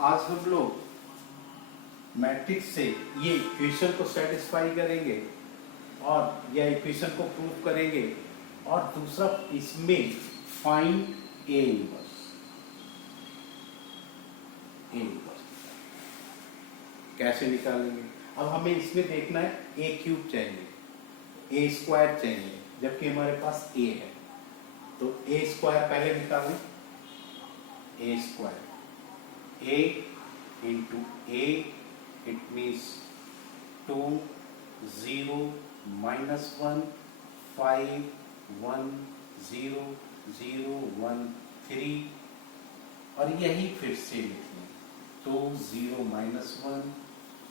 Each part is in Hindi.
आज हम लोग मैट्रिक्स से ये इक्वेशन को सेटिस्फाई करेंगे और या इक्वेशन को प्रूव करेंगे, और दूसरा इसमें फाइंड ए इनवर्स कैसे निकालेंगे। अब हमें इसमें देखना है ए क्यूब चाहिए, ए स्क्वायर चाहिए, जबकि हमारे पास ए है। तो ए स्क्वायर पहले निकालें। A square, A into A, it means 2 0 -1 5 1 0 0 1 3, और यही फिर से लिखना 2 0 -1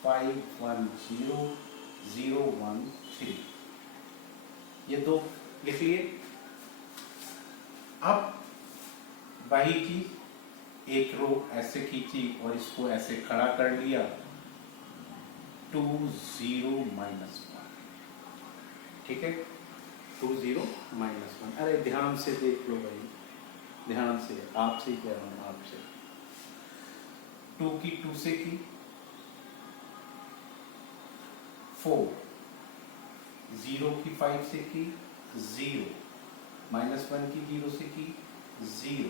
5 1 0 0 1 3, ये दो लिख लिए। अब वही चीज एक रो ऐसे खींची और इसको ऐसे खड़ा कर लिया 2 0 -1, ठीक है 2 0 -1। अरे ध्यान से देख लो भाई, ध्यान से, आपसे ही कह रहा हूं, आपसे। 2 की 2 से की 4, 0 की 5 से की 0, -1 की 0 से की 0,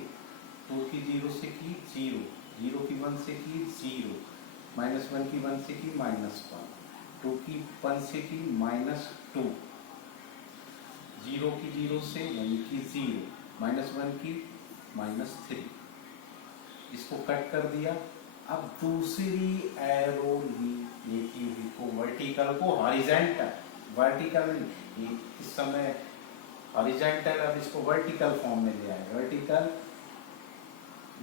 2 की 0 से की 0, 0 की 1 से की 0, -1 की 1 से की -1, 2 की 1 से की -2, 0 की 0 से यानी कि 0, -1 की -3, इसको कट कर दिया। अब दूसरी एरो लेती हुई को वर्टिकल को हॉरिजॉन्टल, वर्टिकल नहीं, इस समय हॉरिजॉन्टल, अब इसको वर्टिकल फॉर्म में ले आए। वर्टिकल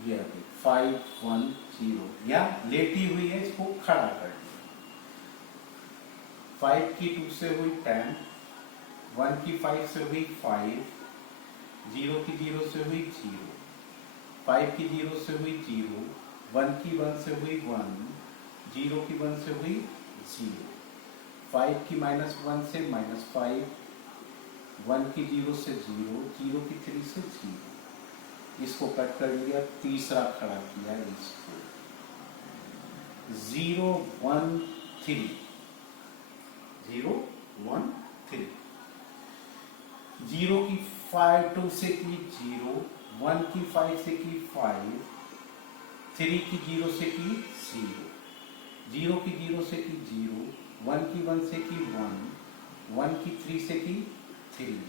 ये 5 1 0, या लेटी हुई है, इसको खड़ा कर दिया। 5 की 2 से हुई 10, 1 की 5 से हुई 5, 0 की 0 से हुई 0, 5 की 0 से हुई 0, 1 की 1 से हुई 1, 0 की 1 से हुई 0, 5 की -1 से -5, 1 की 0 से 0, 0 की 3 से 0, इसको कट कर लिया। तीसरा खड़ा किया इसको 0 1 3, 0 1 3, 0 की 5 2 से की 0, 1 की 5 से की 5, 3 की 0 से की 0, 0 की 0 से की 0, 1 की 1 से की 1, 1 की 3 से की 3,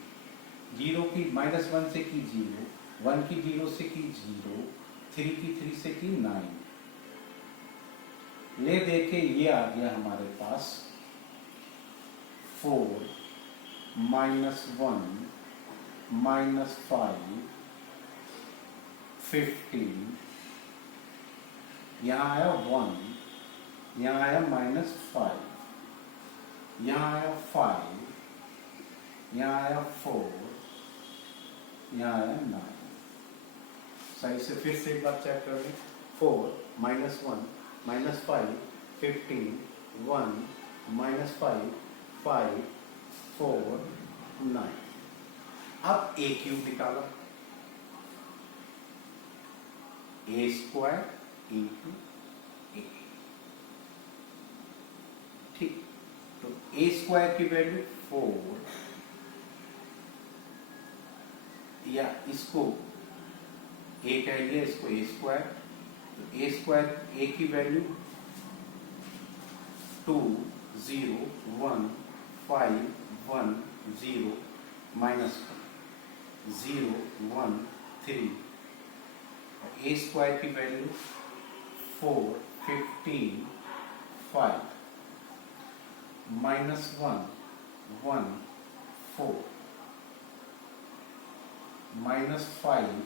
0 की -1 से की 0, 1 की 0 से की 0, 3 की 3 से की 9। ले देखे ये आ गया हमारे पास 4 -1 -5 15, यहाँ आया 1, यहाँ आया -5, यहाँ आया 5, यहाँ आया 4, यहाँ आया 9। सही से फिर से एक बार चेक कर लें। 4 -1 -5 15 1 -5 5 4 9। अब ए क्यूब निकाला, ए स्क्वायर इंटू ए, ठीक। तो ए स्क्वायर की वैल्यू 4, या इसको ए कह लिया, इसको ए स्क्वायर। तो ए स्क्वायर, ए की वैल्यू 2 0 1 5 1 0 -1 0 1 3, और ए स्क्वायर की वैल्यू 4 15 5 -1 1 4 -5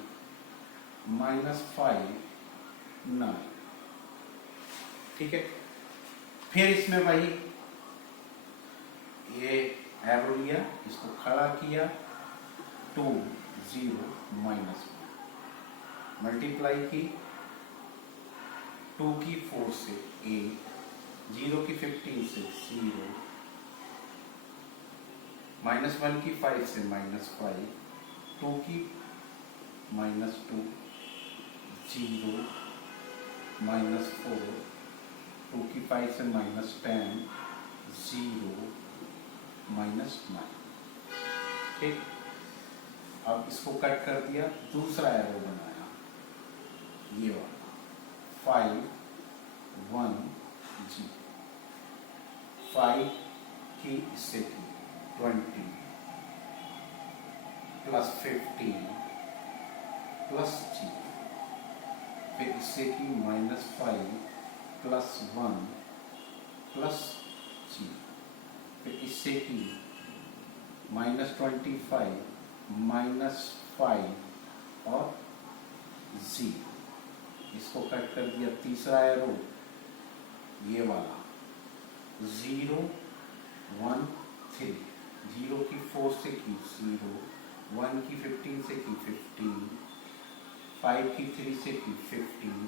-5 9, ठीक है। फिर इसमें वही ये एरो लिया, इसको खड़ा किया 2 0 -1, मल्टीप्लाई की 2 की 4 से 8, 0 की 15 से 0, -1 की 5 से -5, 2 की -2 0, -4, 2 की 5 से -10, 0, -9। ठीक, अब इसको कट कर दिया, दूसरा एरो बनाया, ये वाला 5, 1, 0, 5 की इससे की 20 प्लस 15 प्लस 0, फिर इससे की -5 प्लस 1 प्लस 0, फिर इससे की -25 -5 और 0, इसको कट कर दिया, तीसरा एरो ये वाला 0, 1, 3, 0 की 4 से की 0, 1 की 15 से की 15, 5 की 3 से की 15,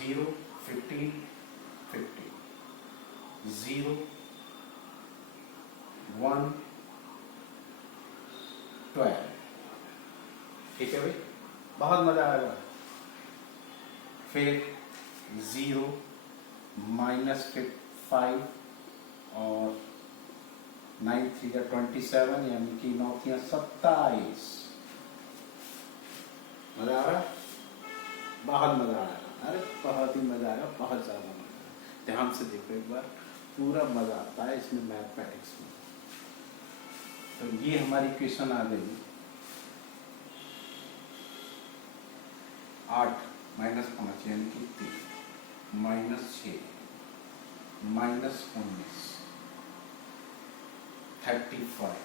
0, 15, 15, 0, 1, 12। ठीक है भाई, बहुत मजा आएगा। फिर 0, -5 और 9 3 27, यानी कि 9 3 27। मजा आ रहा है, बहुत मजा आ रहा है, अरे बहुत ही मजा आएगा, बहुत ज्यादा मजा आएगा। ध्यान से देखो एक बार, पूरा मजा आता है इसमें मैथमेटिक्स में। तो ये हमारी क्वेश्चन आ गई 8 -5 यानी कि 3, -6 -19 35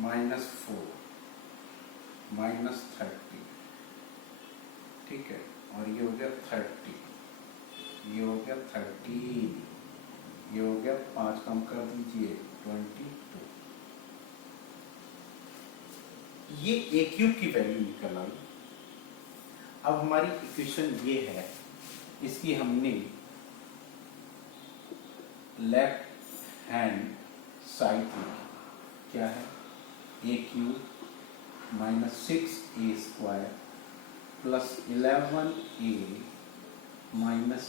-4 -30। ठीक है, और ये हो गया 30, ये हो गया 13, ये हो गया 5 कम कर दीजिए 22। ये ए क्यूब की वैल्यू निकल आई। अब हमारी इक्वेशन ये है, इसकी हमने लेफ्ट हैंड साइड में क्या है, A cube -6a² plus 11a minus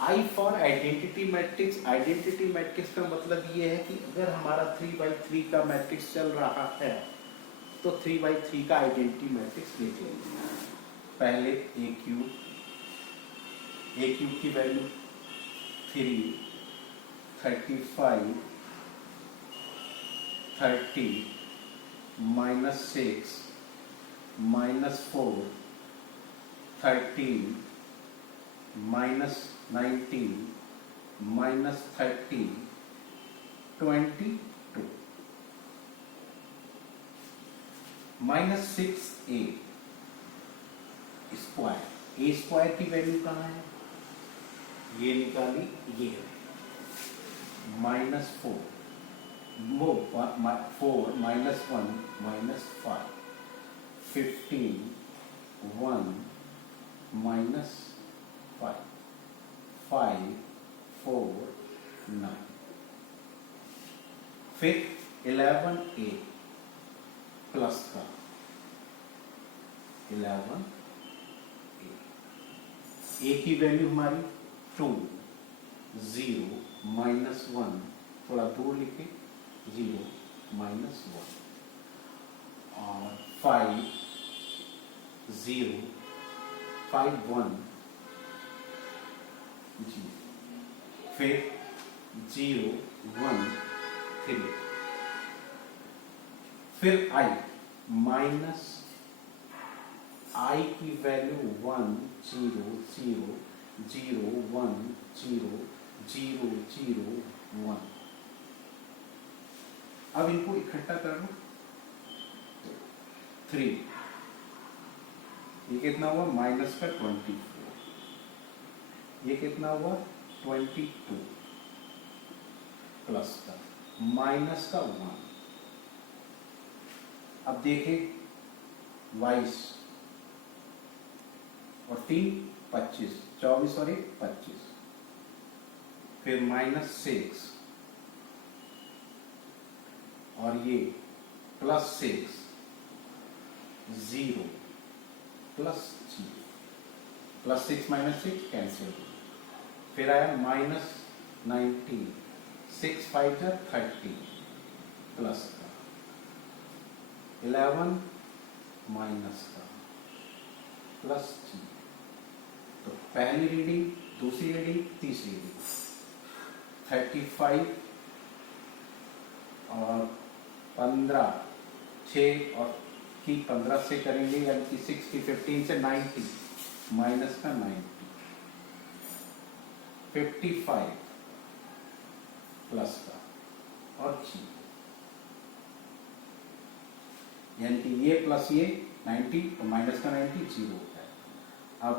I for identity matrix. Identity matrix का मतलब ये है कि अगर हमारा 3/3 का मैट्रिक्स चल रहा है तो 3/3 का आइडेंटिटी मैट्रिक्स देख लेंगे। पहले ए क्यूब की वैल्यू 3, 35, 30, -6, -4, 13, -19, -30, 22, -6a स्क्वायर। ए स्क्वायर की वैल्यू कहाँ है, ये निकाली, ये है -4, वो 4 -1 -5, 15, 1 -5, 5, 4, 9, फिर 11a प्लस का 11a, ए की वैल्यू हमारी 2, 0, -1, थोड़ा दूर लिखे 0, -1 और 5, 0, 5, 1 जी, फिर 0, 1, 3, फिर आई की वैल्यू 1, 0, 0, 0, 1, 0, 0, 0, 1। अब इनको इकट्ठा कर लो, 3, ये कितना हुआ -24, ये कितना हुआ 22 प्लस का -1। अब देखें 22 और 3 25, 24 और 1 25, फिर -6 और ये +6, 0 प्लस 0, प्लस 6 माइनस 6 कैंसिल। फिर आया माइनस 19, 6 5 जा 30 प्लस का 11 माइनस का प्लस 0। तो पहली रीडिंग, दूसरी रीडिंग, तीसरी रीडिंग 35 और 15, 6 और की 15 से करेंगे यानी कि 6 की 15 से 90 माइनस का 90, 55 प्लस का और 0 यानी कि ये प्लस ये 90 और माइनस का 90 0 होता है। अब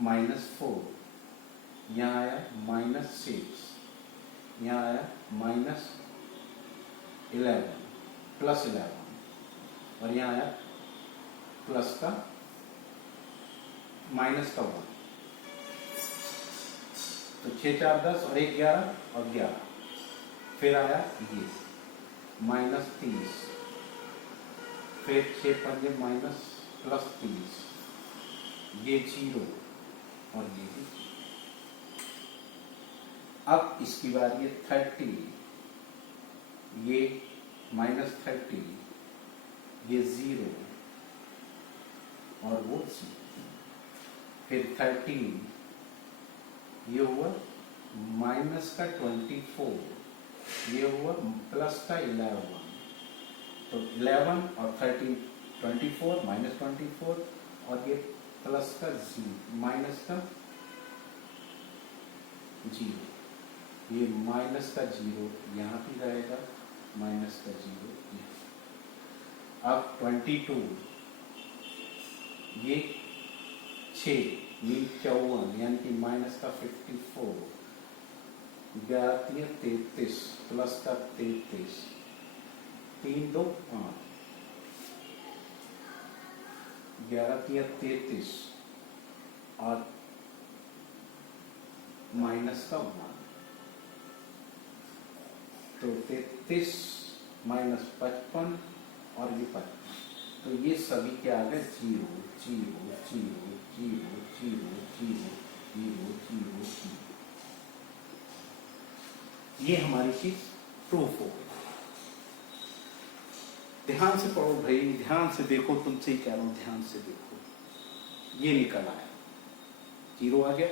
-4, यहाँ आया -6, यहाँ आया -11 प्लस 11 और यहाँ आया प्लस का माइनस का 1। तो 6 4 10 और 1 11 और 11। फिर आया ये -30, फिर 6 5 माइनस प्लस 30, ये 0 और ये भी। अब इसकी बारी है 30, ये -30, ये 0 और वो 0। फिर 13, ये हुआ माइनस का 24, ये हुआ प्लस का 11। तो 11 और 13 24 माइनस 24 और ये प्लस का 0 माइनस का 0, ये माइनस का 0 यहाँ भी रहेगा, माइनस का 0 यहाँ। अब 22, ये 6, ये 54 यानी कि माइनस का 54, 11 33 प्लस का 33, 3 2 5, 11 33 और माइनस का 1। तो 33 माइनस 55 और ये 55। तो ये सभी क्या आ गए 0 0 0 0 0 0 0 0 0। ये हमारी चीज प्रूफ हो गई। ध्यान से पढ़ो भाई, ध्यान से देखो, तुमसे ही कह रहा हूं ध्यान से देखो। ये निकल आया, 0 आ गया।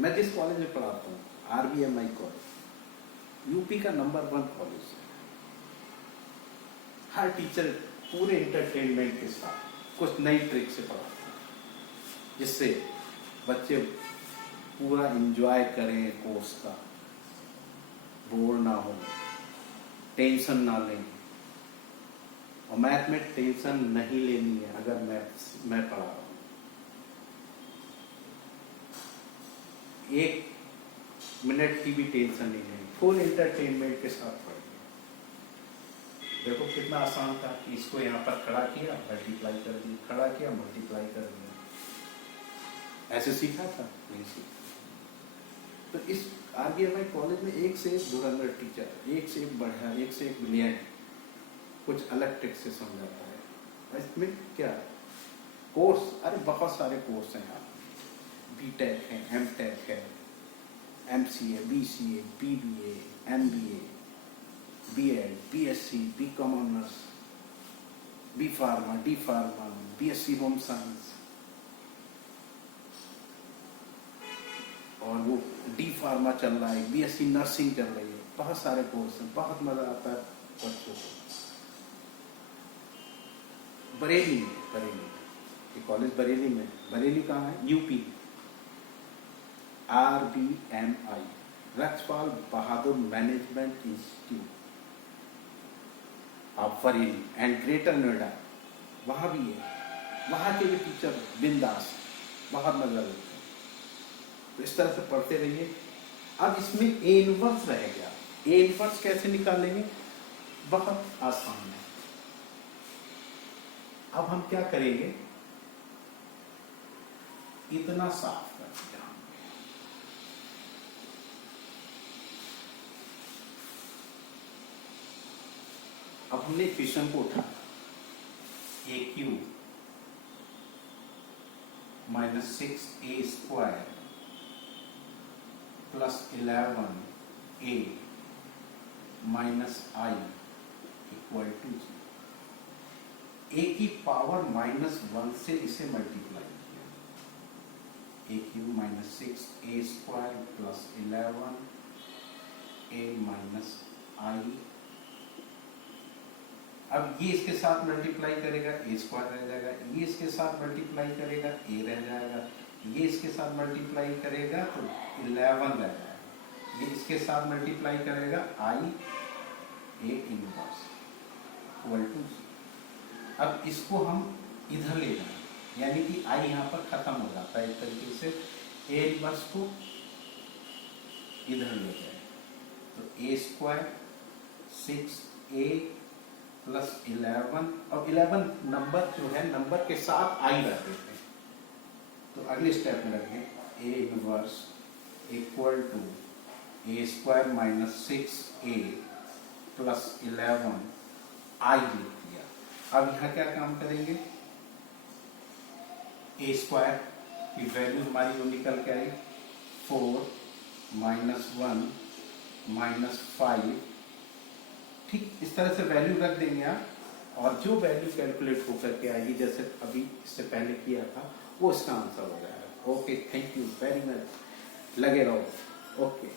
मैं जिस कॉलेज में पढ़ाता हूँ RBMI कॉलेज, यूपी का नंबर 1 कॉलेज है। हर टीचर पूरे एंटरटेनमेंट के साथ कुछ नई ट्रिक से पढ़ाते हैं जिससे बच्चे पूरा एंजॉय करें कोर्स का, बोर ना हो, टेंशन ना लें। और मैथ में टेंशन नहीं लेनी है अगर मैं पढ़ा रहा हूं। 1 मिनट की भी टेंशन नहीं लेनी, फुल एंटरटेनमेंट के साथ पढ़िए। देखो कितना आसान था कि इसको यहाँ पर खड़ा किया, मल्टीप्लाई कर दिया, खड़ा किया, मल्टीप्लाई कर दिया। ऐसे सीखा था? नहीं सीखा। तो इस RBMI कॉलेज में एक से एक धुरंधर टीचर, एक से एक बढ़िया, एक से एक ब्रिलियंट, कुछ अलग ट्रिक से समझाता है। इसमें क्या कोर्स, अरे बहुत सारे कोर्स हैं यहाँ। BTech है, MTech है, MCA, BCA, BBA, MBA, BEd, BSc, BCom honours, B Pharma, D Pharma, BSc home science और वो D Pharma चल रहा है, BSc नर्सिंग चल रही है। बहुत सारे कोर्स हैं, बहुत मजा आता है बच्चों को। बरेली में, ये कॉलेज बरेली में। बरेली कहाँ है? UP. RBMI, Rakshpal Bahadur management institute of Bareilly and greater Noida, वहाँ भी है। वहाँ के भी टीचर बिंदास, बहुत मजा लेते हैं। तो इस तरह से पढ़ते रहिए। अब इसमें ए इनवर्स रह गया। ए इनवर्स कैसे निकालेंगे? बहुत आसान है। अब हम क्या करेंगे, इतना साफ कर दिया। अब हमने इक्वेशन को उठाया, A cube minus 6a square plus 11a minus I equal to A की पावर -1 से इसे मल्टीप्लाई किया, A cube minus 6a square plus 11a minus I. अब ये इसके साथ मल्टीप्लाई करेगा ए स्क्वायर रह जाएगा, ये इसके साथ मल्टीप्लाई करेगा ए रह जाएगा, ये इसके साथ मल्टीप्लाई करेगा तो 11 रह जाएगा, ये इसके साथ मल्टीप्लाई करेगा आई ए इनवर्स इक्वल टू। अब इसको हम इधर ले जाएं, यानी कि आई यहाँ पर खत्म हो जाता है एक तरीके से, ए इनवर्स को इधर ले जाए तो ए स्क्वायर 6a प्लस 11, और 11 नंबर जो है नंबर के साथ आई रख देते हैं, तो अगले स्टेप में रखें A inverse equal to A square minus 6a plus 11 I लिख दिया। अब यहाँ क्या काम करेंगे, ए स्क्वायर की वैल्यू हमारी वो निकल के आई 4 माइनस 1 माइनस 5, ठीक इस तरह से वैल्यू रख देंगे आप, और जो वैल्यू कैलकुलेट होकर के आएगी जैसे अभी इससे पहले किया था वो इसका आंसर हो जाएगा। Okay, thank you very much, लगे रहो। ओके।